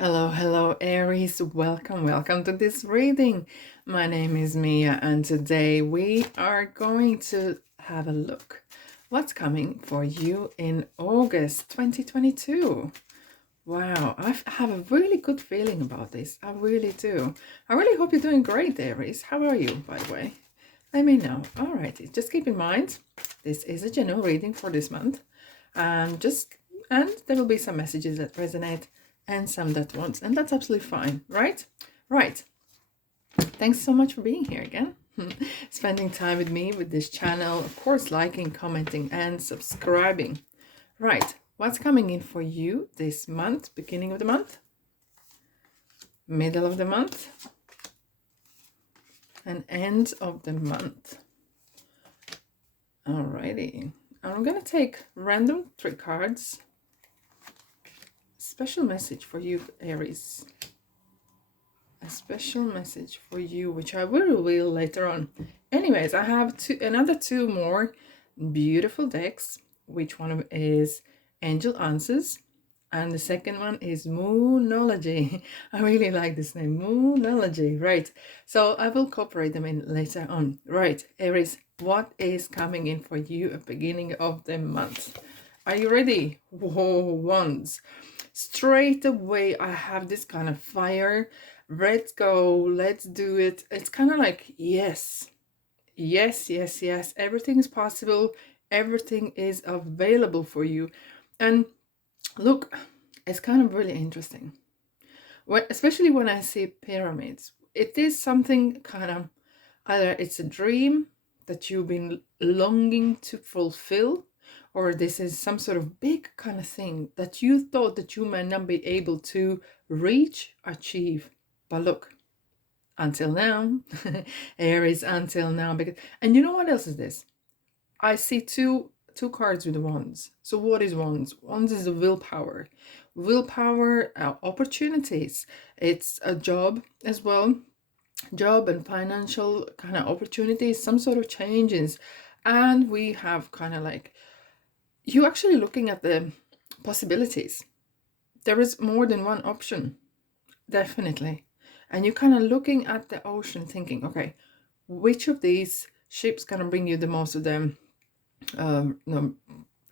Hello, Aries. Welcome to this reading. My name is Mia, and today we are going to have a look what's coming for you in August 2022. Wow, I have a really good feeling about this. I really do. I really hope you're doing great, Aries. How are you, by the way? Let me know. Alrighty, just keep in mind this is a general reading for this month, and there will be some messages that resonate and some that won't, and that's absolutely fine, right? Right. Thanks so much for being here again. Spending time with me with this channel, of course, liking, commenting, and subscribing. Right. What's coming in for you this month? Beginning of the month, middle of the month, and end of the month. Alrighty. I'm gonna take random 3 cards. Special message for you, Aries. A special message for you, which I will reveal later on. Anyways, I have another 2 more beautiful decks. Which one is Angel Answers, and the second one is Moonology. I really like this name, Moonology. Right, so I will incorporate them in later on. Right, Aries, what is coming in for you at the beginning of the month? Are you ready? Whoa, Wands. Straight away, I have this kind of fire. Let's go, let's do it. It's kind of like, yes, everything is possible, everything is available for you. And look, it's kind of really interesting, especially when I see pyramids. It is something kind of, either it's a dream that you've been longing to fulfill, or this is some sort of big kind of thing that you thought that you might not be able to reach, achieve. But look, until now, Aries, until now. And you know what else is this? I see two cards with wands. So what is wands? Wands is the willpower. Willpower, opportunities. It's a job as well. Job and financial kind of opportunities, some sort of changes. And we have kind of like, you actually looking at the possibilities. There is more than one option, definitely. And you're kind of looking at the ocean thinking, okay, which of these ships gonna bring you the most of them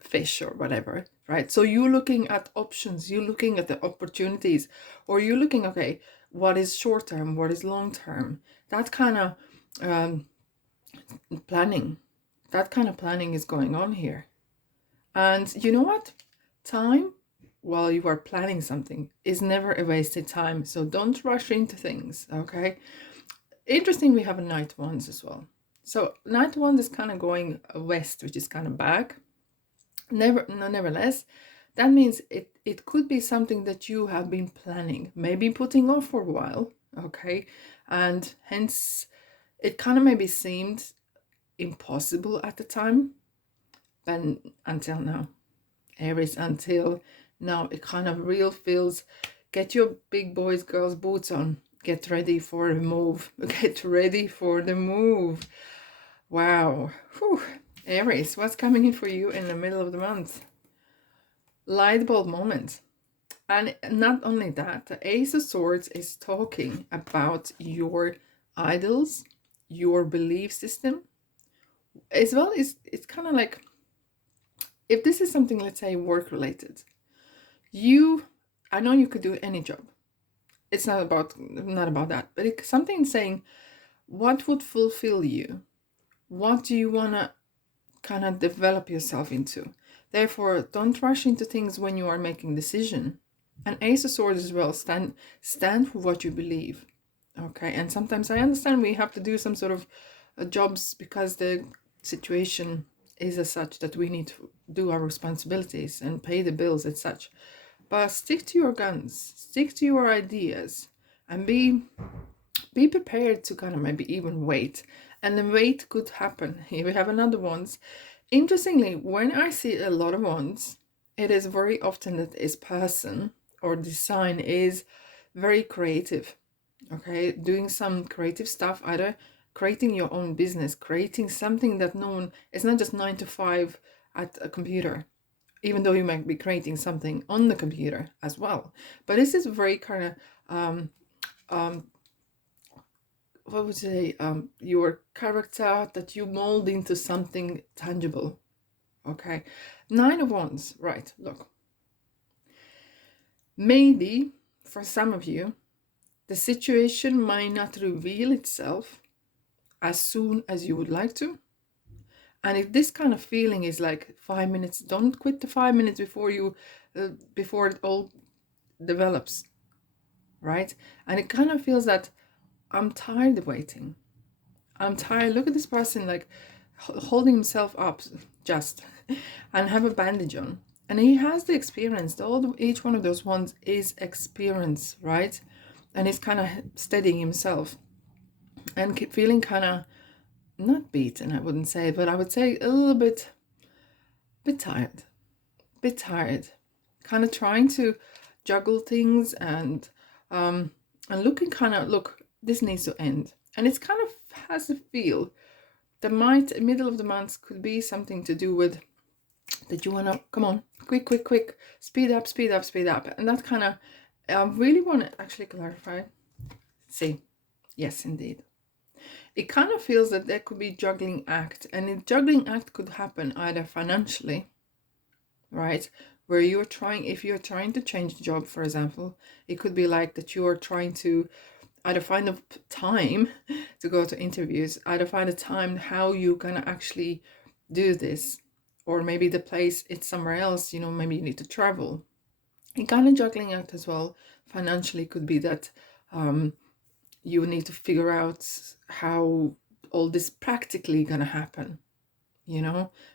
fish or whatever, right? So you're looking at options, you're looking at the opportunities, or you're looking, okay, what is short term, what is long term? That kind of planning, is going on here. And you know what? Time, while you are planning something, is never a wasted time. So don't rush into things, okay? Interesting, we have a Night Wands as well. So Night Wand is kind of going west, which is kind of back. Nevertheless, that means it could be something that you have been planning, maybe putting off for a while, okay? And hence, it kind of maybe seemed impossible at the time, but until now, Aries, until now, it kind of real feels, get your big boys, girls boots on, get ready for the move, get ready for the move. Wow. Whew. Aries, what's coming in for you in the middle of the month? Light bulb moment. And not only that, the Ace of Swords is talking about your idols, your belief system. As well, it's kind of like, if this is something, let's say, work related, I know you could do any job. It's not about that, but it's something saying, what would fulfill you? What do you want to kind of develop yourself into? Therefore, don't rush into things when you are making decision. And Ace of Swords as well, stand for what you believe. Okay, and sometimes I understand we have to do some sort of jobs because the situation is as such that we need to do our responsibilities and pay the bills as such. But stick to your guns, stick to your ideas, and be prepared to kind of maybe even wait. And the wait could happen. Here we have another ones. Interestingly, when I see a lot of ones, it is very often that this person or design is very creative. Okay, doing some creative stuff, either creating your own business, creating something that no one, it's not just 9 to 5 at a computer, even though you might be creating something on the computer as well. But this is very kind of what would you say, your character that you mold into something tangible. Okay, 9 of Wands, right? Look, maybe for some of you, the situation might not reveal itself as soon as you would like to. And if this kind of feeling is like 5 minutes, don't quit the 5 minutes before it all develops, right? And it kind of feels that I'm tired of waiting. I'm tired. Look at this person like holding himself up just and have a bandage on. And he has the experience. Each one of those ones is experience, right? And he's kind of steadying himself and feeling kind of not beaten, I wouldn't say, but I would say a little bit tired. Kind of trying to juggle things and looking kind of, look, this needs to end. And it's kind of has a feel. The middle of the month could be something to do with that you want to, come on, quick, speed up. And that kind of, I really want to actually clarify. See, yes, indeed. It kind of feels that there could be juggling act, and the juggling act could happen either financially, right? Where if you're trying to change the job, for example, it could be like that you're trying to either find a time to go to interviews, either find a time how you're gonna actually do this, or maybe the place it's somewhere else, maybe you need to travel. It kind of juggling act as well financially could be that you need to figure out how all this practically gonna happen,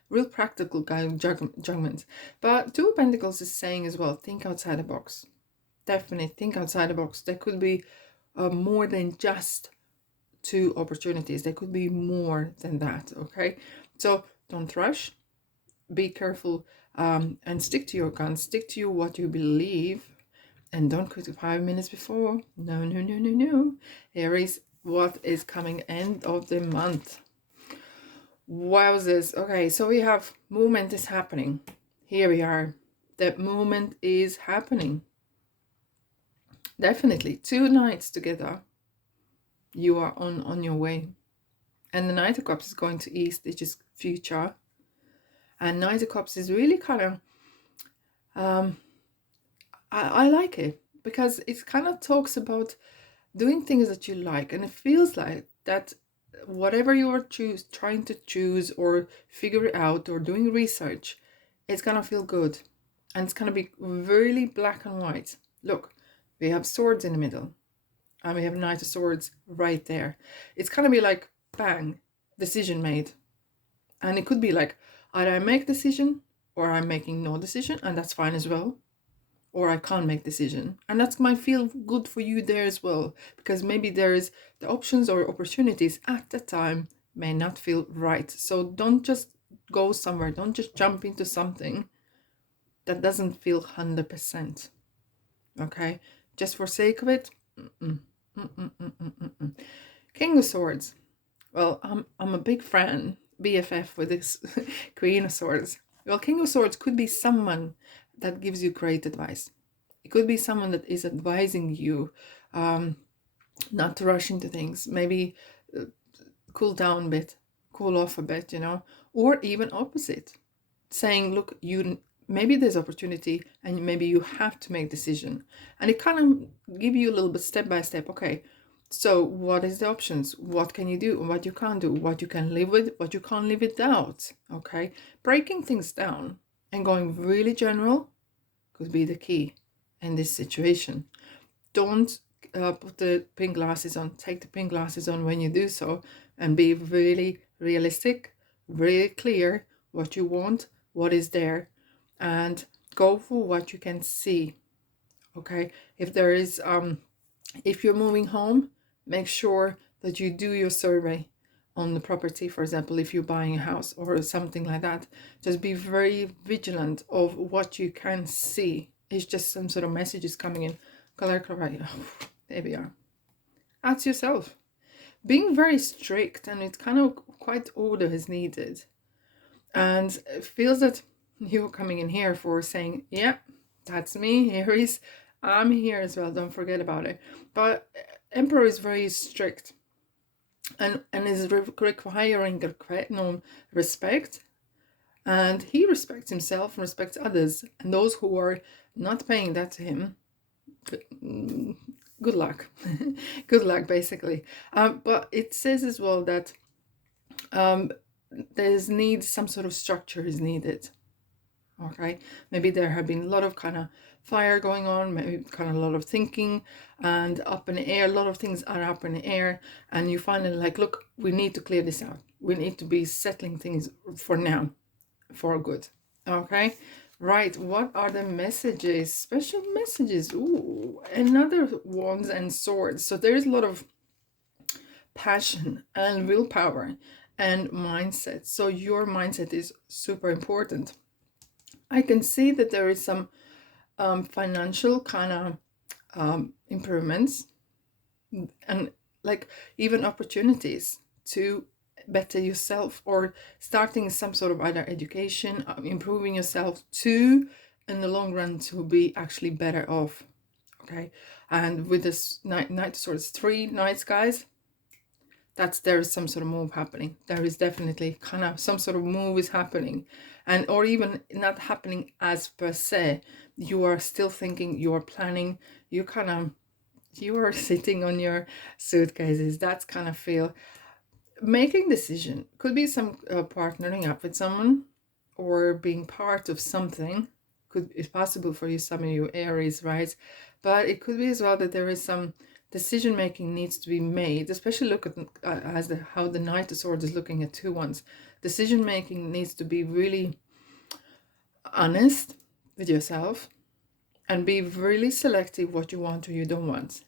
real practical kind of judgment. But Two of Pentacles is saying as well, think outside the box. Definitely think outside the box. There could be more than just 2 opportunities. There could be more than that, okay? So don't rush. Be careful and stick to your guns. Stick to what you believe. And don't quit 5 minutes before. No. Aries, what is coming end of the month? Wowzers. Okay, so we have movement is happening. Here we are. The movement is happening. Definitely 2 nights together. You are on your way. And the Knight of Cups is going to East, which is future. And Knight of Cups is really kind of I like it because it kind of talks about doing things that you like, and it feels like that whatever you are trying to choose or figure it out or doing research, it's gonna feel good, and it's gonna be really black and white. Look, we have swords in the middle, and we have Knight of Swords right there. It's gonna be like bang, decision made, and it could be like either I make decision or I'm making no decision, and that's fine as well. Or I can't make decision, and that might feel good for you there as well, because maybe there is the options or opportunities at the time may not feel right. So don't just go somewhere, don't just jump into something that doesn't feel 100%, okay, just for sake of it. King of Swords, well, I'm a big fan, BFF with this Queen of Swords. Well, King of Swords could be someone that gives you great advice. It could be someone that is advising you not to rush into things, maybe cool down a bit, cool off a bit, or even opposite, saying, look, maybe there's opportunity and maybe you have to make decision, and it kind of give you a little bit step by step. Okay, so what is the options? What can you do? What you can't do? What you can live with? What you can't live without? Okay, breaking things down and going really general could be the key in this situation. Don't put the pink glasses on. Take the pink glasses on when you do so, and be really realistic, really clear what you want, what is there, and go for what you can see. Okay, if there is if you're moving home, make sure that you do your survey on the property. For example, if you're buying a house or something like that, just be very vigilant of what you can see. It's just some sort of messages coming in. Color, there we are. Ask yourself. Being very strict, and it's kind of quite order is needed. And it feels that You're coming in here for saying, yeah, that's me, Aries. I'm here as well. Don't forget about it. But Emperor is very strict and is requiring respect. And he respects himself and respects others. And those who are not paying that to him, good luck. Good luck, basically. But it says as well that some sort of structure is needed. Okay, maybe there have been a lot of kind of fire going on, maybe kind of a lot of thinking and up in the air. A lot of things are up in the air, and you finally like, look, we need to clear this out. We need to be settling things for now, for good. Okay, right. What are the messages? Special messages. Ooh, another wands and swords. So there's a lot of passion and willpower and mindset. So your mindset is super important. I can see that there is some financial kind of improvements and like even opportunities to better yourself or starting some sort of either education, improving yourself to in the long run to be actually better off. Okay, and with this Knight of Swords, 3 knights, guys, there is some sort of move happening. There is definitely kind of some sort of move is happening, and or even not happening as per se. You are still thinking, you are planning, you are sitting on your suitcases. That's kind of feel making decision. Could be some partnering up with someone or being part of something. It's possible for you, some of you Aries, right? But it could be as well that there is some decision making needs to be made, especially look at how the Knight of Swords is looking at 2 wands. Decision making needs to be really honest with yourself and be really selective what you want or you don't want,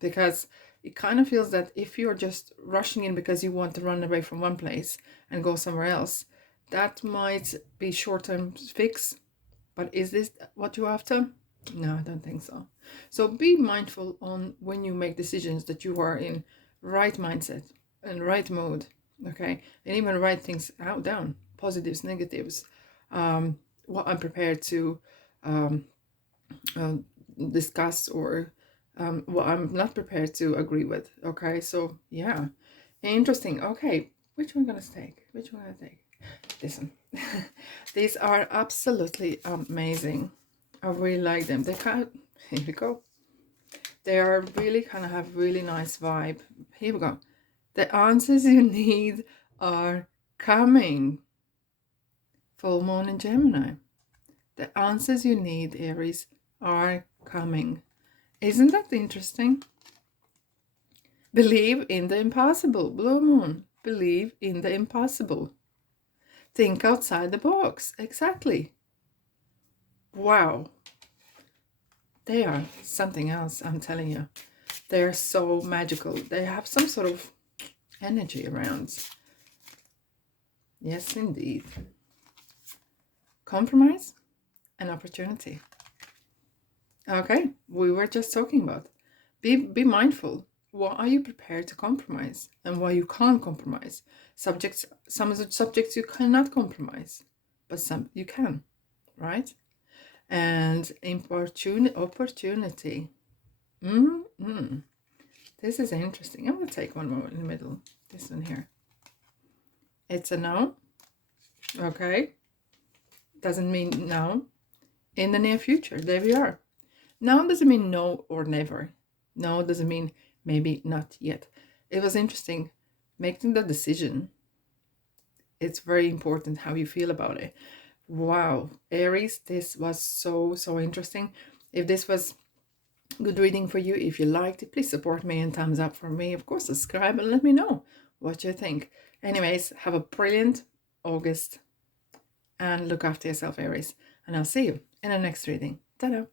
because it kind of feels that if you're just rushing in because you want to run away from one place and go somewhere else, that might be short-term fix. But is this what you're after? No, I don't think so. So be mindful on when you make decisions that you are in right mindset and right mode, okay? And even write things out down, positives, negatives, what I'm prepared to discuss or what I'm not prepared to agree with, okay? So yeah, interesting. Okay, which one gonna take? Which one gonna take? This one. These are absolutely amazing. I really like them. They kind of, here we go. They are really kind of have really nice vibe. Here we go. The answers you need are coming. Full moon in Gemini. The answers you need, Aries, are coming. Isn't that interesting? Believe in the impossible. Blue moon. Believe in the impossible. Think outside the box. Exactly. Wow. They are something else, I'm telling you. They're so magical. They have some sort of energy around. Yes, indeed. Compromise and opportunity. Okay, we were just talking about. Be mindful. What are you prepared to compromise and why you can't compromise? Some of the subjects you cannot compromise, but some you can, right? And opportunity. This is interesting. I'm going to take one more in the middle. This one here. It's a no. Okay. Doesn't mean no. In the near future. There we are. No doesn't mean no or never. No doesn't mean maybe not yet. It was interesting. Making the decision. It's very important how you feel about it. Wow. Aries, this was so interesting. If this was good reading for you, if you liked it, please support me and thumbs up for me. Of course, subscribe and let me know what you think. Anyways, have a brilliant August and look after yourself, Aries. And I'll see you in the next reading. Ta-da!